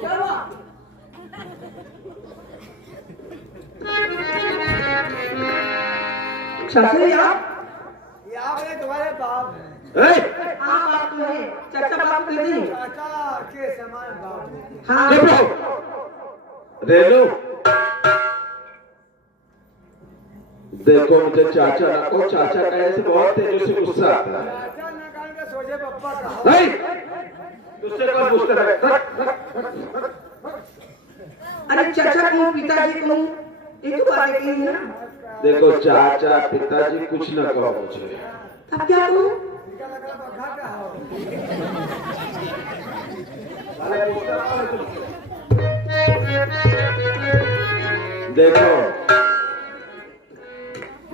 क्या हुआ? चाचा जी आप ये तुम्हारे बाप है। हाँ बात तो है चाचा बाप कह दी चाचा के समान बाप है। हाँ रेलू देखो मुझे चाचा ना को चाचा कहने से बहुत तेजी से गुस्सा आता है। चाचा न कान के सोचे पप्पा कहा। नहीं तुझसे कौन पूछता है? अरे चाचा कहूँ पिताजी कहूँ ये तो बातें कही है ना। देखो चाचा पिताजी कुछ ना कहो मुझे। तब क्या कहूँ? इनका लगा बखा का हो। देखो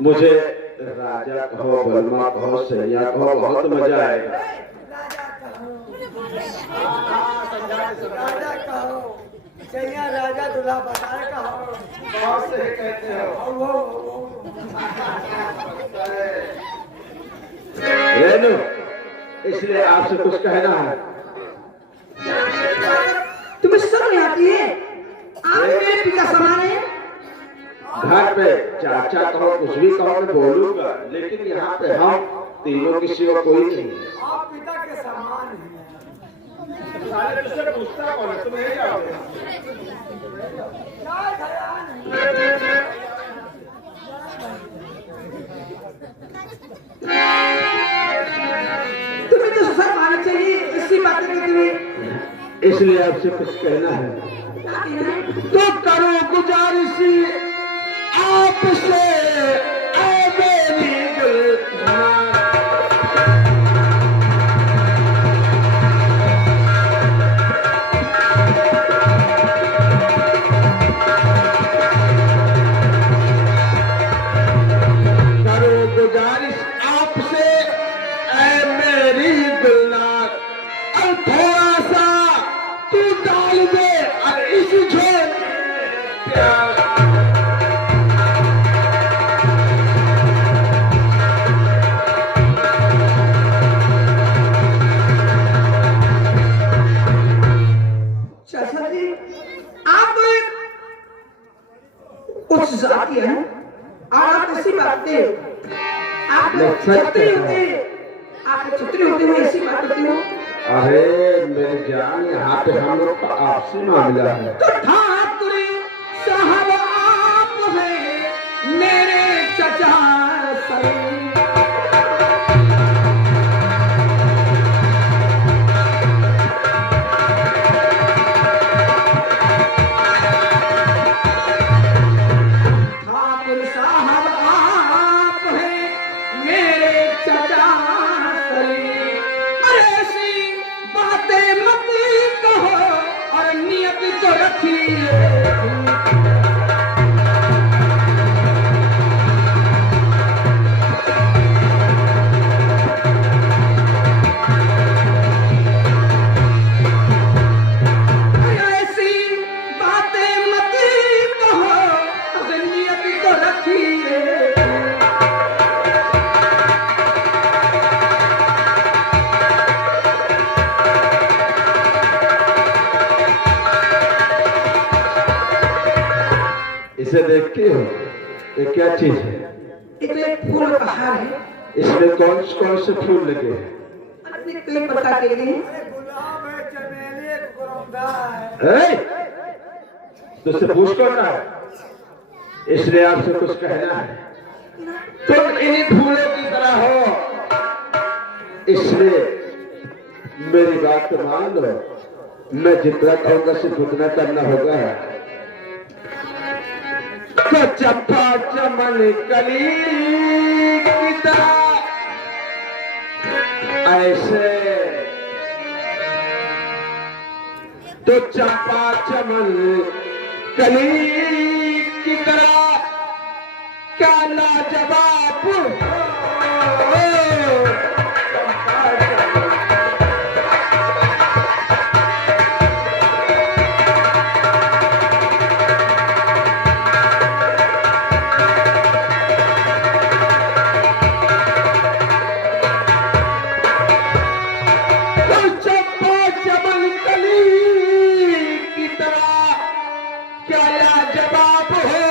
मुझे राजा कहो बलमा कहो सैया कहो बहुत मजा आएगा। राजा कहो। राजा कहो। सैया राजा दूल्हा बताए कहो। बहुत सही कहते हो। रेनू इसलिए आपसे कुछ कहना है। तुम्हें शर्म नहीं आती है? आप मेरे पिता समान हैं। घर पे चाचा कहो कुछ भी कहो मैं बोलूंगा, लेकिन यहाँ पे हम तीनों के सिवा कोई नहीं है। आप पिता के समान हैं। सारे तुझसे पूछता कौन है? तुम यही जाओगे। क्या ख्याल है? तुम्हें तो शर्म आनी चाहिए इसी बातें करते हुए। इसलिए आपसे कुछ कहना है। क्या कहना है? तो करो गुजारिश आपसे ऐ मेरी गुलजार। करो गुजारिश आपसे ऐ मेरी गुलजार, और थोड़ा सा तू डाल दे और इस झोले में प्यार। चाचा जी आप कुछ जाती हैं और आप ऐसी बातें आप छतरी होते आप छतरी होते हुए ऐसी बात करते हो। अरे मेरी जान यहाँ पे हम लोग का आपसी मामला है। तो ठाकुर साहब आप हैं मेरे चचा सर। ठाकुर साहब आप हैं मेरे चचा सरी। अरे ऐसी बातें मत कहो और नियत तो रखिए। ऐसी बातें मत कहो और नियत तो रखिए। इसे देखती हो? ये क्या चीज है? ये तो एक फूल का हार है। इसमें कौन से फूल लगे हैं? अपने कई प्रकार के हैं। एक गुलाब है, चमेली, एक गुरमदा है। तुझसे पूछ करना है, इसलिए आपसे कुछ कहना है। तुम इन्हीं फूलों की तरह हो, इसलिए मेरी बात तो मान लो। मैं जितना कहूँगा सिर्फ उतना करना होगा। तो चंपा चमन कली की तरह ऐसे, तो चंपा चमन कली की तरह क्या लाजवाब हो। तो चंपा चमन कली की लाजवाब हो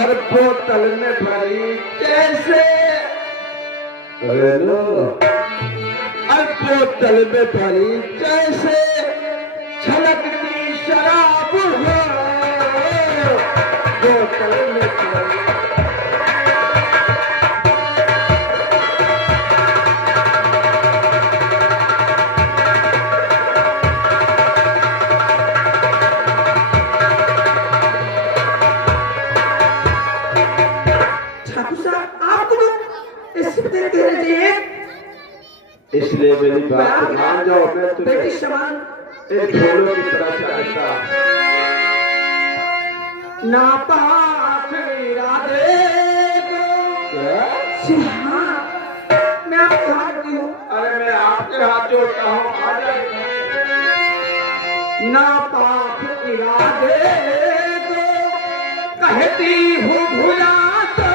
और बोतल में भरी कैसे रेलो और बोतल में भरी जैसे छलकती शराब हो बोतल में भरी। इसलिए मेरी बात मान जाओ, मैं तुम्हें एक ढोलों की तरह चाहता नापाक इरादे हाँ, मैं आपके हाथ दी हूँ। अरे मैं आपके हाथ जोड़ता हूँ, आ जाए। नापाक इरादे को कहती हूँ भुला दो।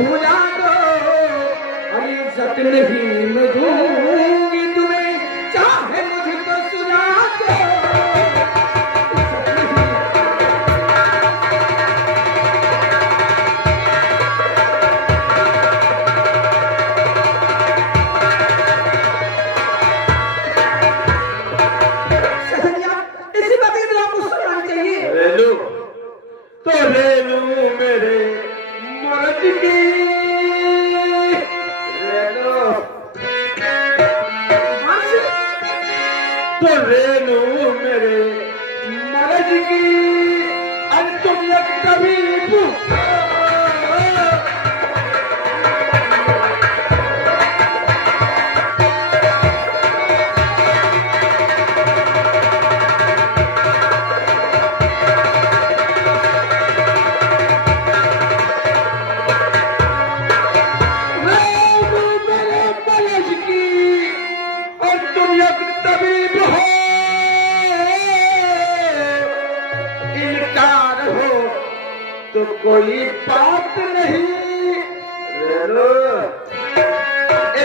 भुला दो इज्जत नहीं मैं दूंगी तुम्हें, चाहे मुझको सुना दो। इसी बात के दिल आपको सुनना चाहिए। रेलू तो रेलू मेरे मर्द की तो रेनू मेरे मर्ज की अब तुम कभी तो कोई बात नहीं,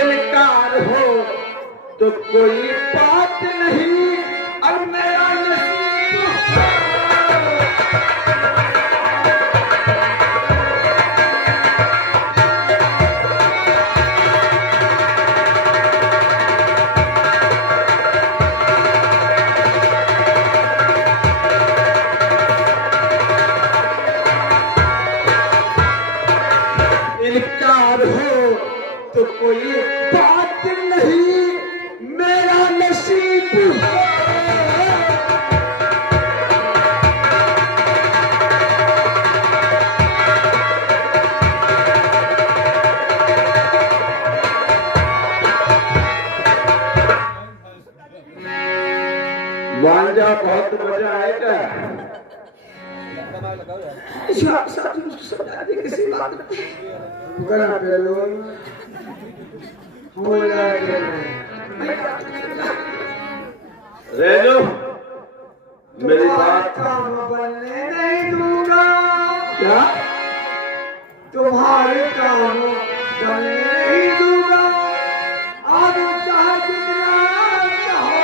इनकार हो तो कोई बात नहीं। अब मेरा इनकार हो तो कोई बात नहीं, मेरा नसीब है। मान जा, बहुत मजा आएगा। किसी बात रेनू मेरी बात काम बनने नहीं दूंगा। क्या? तुम्हारे काम बनने नहीं दूंगा। अब चाहे दुनिया चाहो।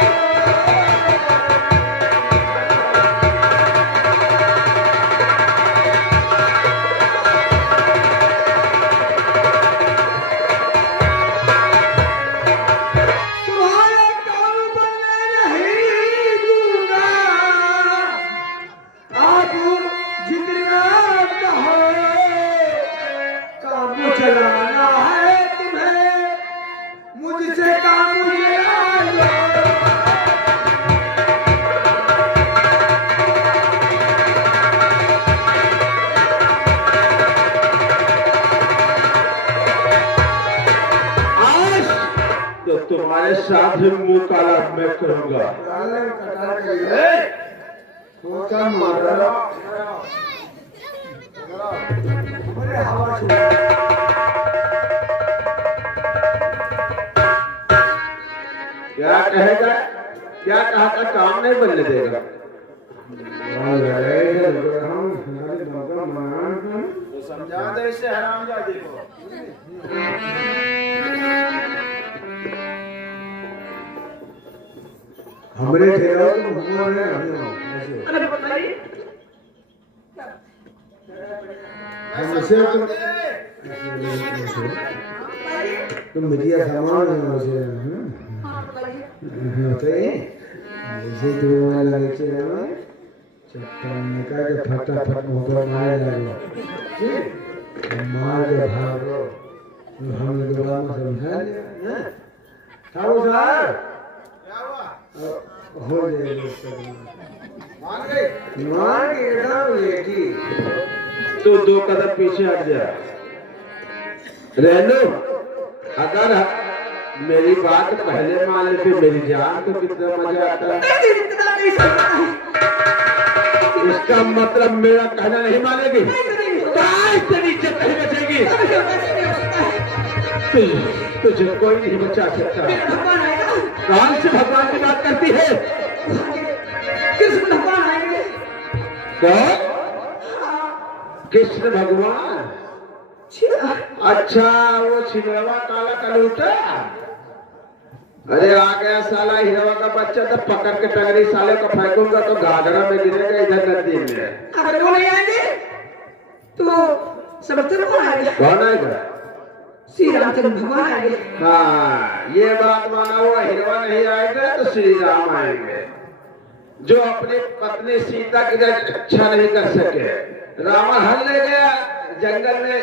चलाना है तुम्हें, मुझसे काम लिया लो। आज तो तुम्हारे साथ ही मुंह काला मैं करूंगा। मार बोले हवा छूटा क्या कहेगा? क्या कहा था? काम नहीं बनने देगा। तो समझा दे इसे हरामजादे को। हमरे ठेला तो भगवान है ऐसे अरे बताइए हमसे तो मीडिया सामान है वैसे हाँ बताइए होते ऐसे तो लगे चले चप्पल का के फटाफट मोटर मारे लगे मार के भागो हम दोबारा में समझा दिया साहब सर क्या हुआ? हो जाएगा मान के एकदम लेटी तो 2 कदम पीछे हट जा। रेनू, अगर मेरी बात पहले मान लेते मेरी जान तो कितना मजा आता। इसका मतलब मेरा कहना नहीं मानेगी? तेरी इज्जत नहीं बचेगी। तुझे कोई नहीं बचा सकता। कौन से भगवान की बात करती है? कृष्ण भगवान आएंगे। कौन? कृष्ण भगवान? अच्छा, वो छिलवा काला कलूटा। अरे आ गया साला हिरवा का बच्चा, तो पकड़ के टंगरी साले को फेंकूंगा तो घाघरा में गिरेगा इधर नदी में। अगर वो नहीं आएंगे तो समझते हो कौन आएगा? कौन आएगा? श्री रामचंद्र भगवान आएंगे। हाँ, ये बात माना। वो हिरवा नहीं आएगा तो श्री राम आएंगे, जो अपनी पत्नी सीता की रक्षा नहीं कर सके। रावण हल ले गया जंगल में।